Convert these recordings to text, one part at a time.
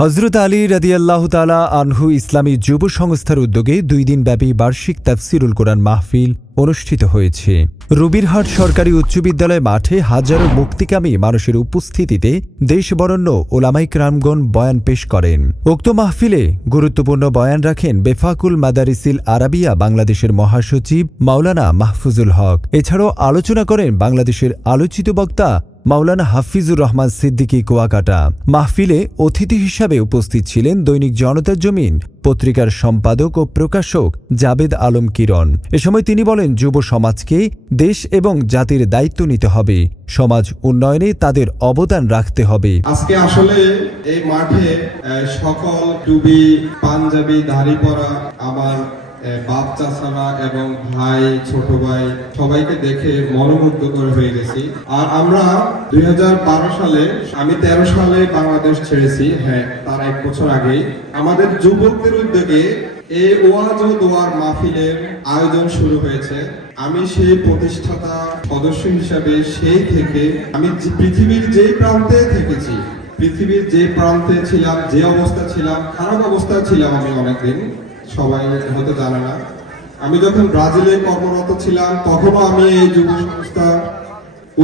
হযরত আলী রাদিয়াল্লাহু তাআলা আনহু ইসলামী যুব সংস্থার উদ্যোগে 2 দিনব্যাপী বার্ষিক তাফসীরুল কোরআন মাহফিল অনুষ্ঠিত হয়েছে। রুবিরহাট সরকারি উচ্চ বিদ্যালয় মাঠে হাজারো মুক্তিকামী মানুষের উপস্থিতিতে দেশবরেণ্য ওলামায়ে কেরামগণ বয়ান পেশ করেন। উক্ত মাহফিলে গুরুত্বপূর্ণ বয়ান রাখেন বেফাকুল মাদারিসিল আরাবিয়া বাংলাদেশের মহাসচিব মাওলানা মাহফুজুল হক। এছাড়াও আলোচনা করেন বাংলাদেশের আলোচিত বক্তা মাওলানা হাফিজুর রহমান সিদ্দিকী কুয়াকাটা। মাহফিলে অতিথি হিসাবে উপস্থিত ছিলেন দৈনিক জনতার জমিন পত্রিকার সম্পাদক ও প্রকাশক জাবেদ আলম কিরণ। এ সময় তিনি বলেন, যুব সমাজকে দেশ এবং জাতির দায়িত্ব নিতে হবে, সমাজ উন্নয়নে তাদের অবদান রাখতে হবে। আজকে আসলে এই মাঠে সকল টুবি পাঞ্জাবি দাড়ি পরা আমার বাপ চাচারা এবং ভাই ছোট ভাই সবাইকে দেখে মনোমুগ্ধকর হয়ে গেছি। আর আমরা 2012 সালে, আমি 13 সালে বাংলাদেশ ছেড়েছি, হ্যাঁ তার 1 বছর আগেই আমাদের যুবকদের উদ্যোগে এই ওয়াজ ও দোয়ার মাহফিলের আয়োজন শুরু হয়েছে। আমি সেই প্রতিষ্ঠাতা সদস্য হিসাবে সেই থেকে আমি পৃথিবীর যে প্রান্তে থেকেছি, পৃথিবীর যে প্রান্তে ছিলাম, যে অবস্থা ছিলাম, খারাপ অবস্থায় ছিলাম আমি অনেকদিন, সবাই হয়তো জানে না। আমি যখন ব্রাজিলে কর্মরত ছিলাম তখনও আমি এই যুব সংস্থা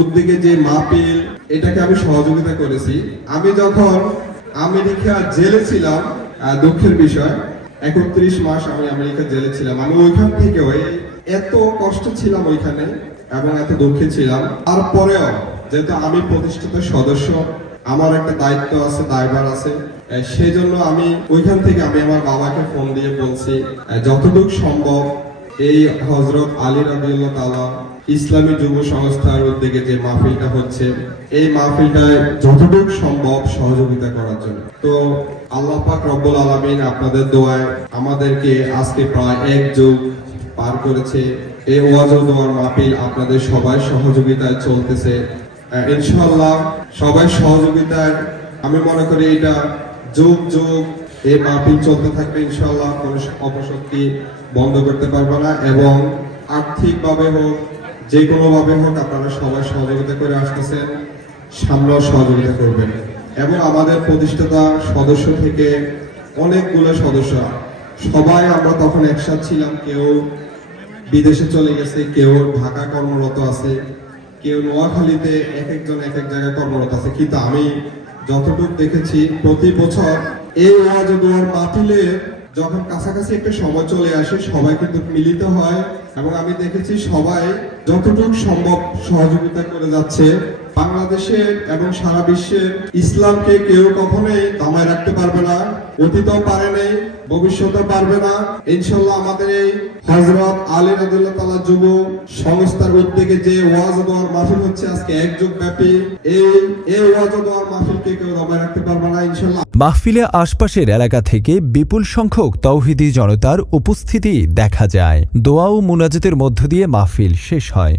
উদ্যোগে যে মাহফিল এটাকে আমি সহযোগিতা করেছি। আমি যখন আমেরিকা জেলে ছিলাম, দুঃখের বিষয় 31 মাস আমি আমেরিকা জেলে ছিলাম, আমি ওইখান থেকে এত কষ্ট ছিলাম ওইখানে এবং এত দুঃখে ছিলাম। তারপরেও যেহেতু আমি প্রতিষ্ঠিত সদস্য, আমার একটা দায়িত্ব আছে, দায়ভার আছে, সেই জন্য আমি ওইখান থেকে আমি আমার বাবাকে ফোন দিয়ে বলছি যতটুকু সম্ভব এই হযরত আলী রাদিয়াল্লাহু তাআলা ইসলামী যুব সংস্থার উদ্যোগে যে মাহফিলটা হচ্ছে, এই মাহফিলটায় যতটুকু সম্ভব সহযোগিতা করার জন্য। তো আল্লাহ পাক রব্বুল আলামিন আপনাদের দোয়ায় আমাদেরকে আজকে প্রায় 1 যুগ পার করেছে। এই ওয়াজ ও দোয়ার মাহফিল আপনাদের সবাই সহযোগিতায় চলতেছে। ইনশাআল্লাহ সবাই সহযোগিতায় আমি মনে করি এটা যুগ যুগ এই মাহফিল চলতে থাকবে। ইনশাআল্লাহ কোনো অপশক্তি বন্ধ করতে পারবে না এবং আর্থিকভাবে হোক যে কোনো ভাবে হোক আপনারা সবাই সহযোগিতা করে আসতেছেন, সামনেও সহযোগিতা করবেন। এবং আমাদের প্রতিষ্ঠাতা সদস্য থেকে অনেকগুলো সদস্য সবাই আমরা তখন একসাথে ছিলাম, কেউ বিদেশে চলে গেছে, কেউ ঢাকা কর্মরত আছে, কেউ নোয়াখালীতে, এক একজন এক এক জায়গায় কর্মরত আছে। কিন্তু আমি যতটুকু দেখেছি প্রতি বছর এই ওয়াজ ও দোয়ার মাহফিলে যখন কাছাকাছি একটা সময় চলে আসে সবাই কিন্তু মিলিত হয় এবং আমি দেখেছি সবাই যতটুকু সম্ভব সহযোগিতা করে যাচ্ছে। বাংলাদেশের এবং সারা বিশ্বের ইসলামকে কেউ কখনোই দমায় রাখতে পারবে না, অতীতেও পারে নাই, ভবিষ্যতেও পারবে না। ইনশাআল্লাহ আমাদের এই হযরত আলী রাদিয়াল্লাহু তাআলা যুব সংস্থার উদ্যোগে যে ওয়াজ ও দোয়ার মাহফিল হচ্ছে আজকে 1 যুগ ব্যাপী, এই ওয়াজ ও দোয়ার মাহফিলকে কেউ দমায় রাখতে পারবে না ইনশাআল্লাহ। মাহফিলে আশপাশের এলাকা থেকে বিপুল সংখ্যক তাওহীদি জনতার উপস্থিতি দেখা যায়। দোয়া ও মুনাজাতের মধ্য দিয়ে মাহফিল শেষ হয়।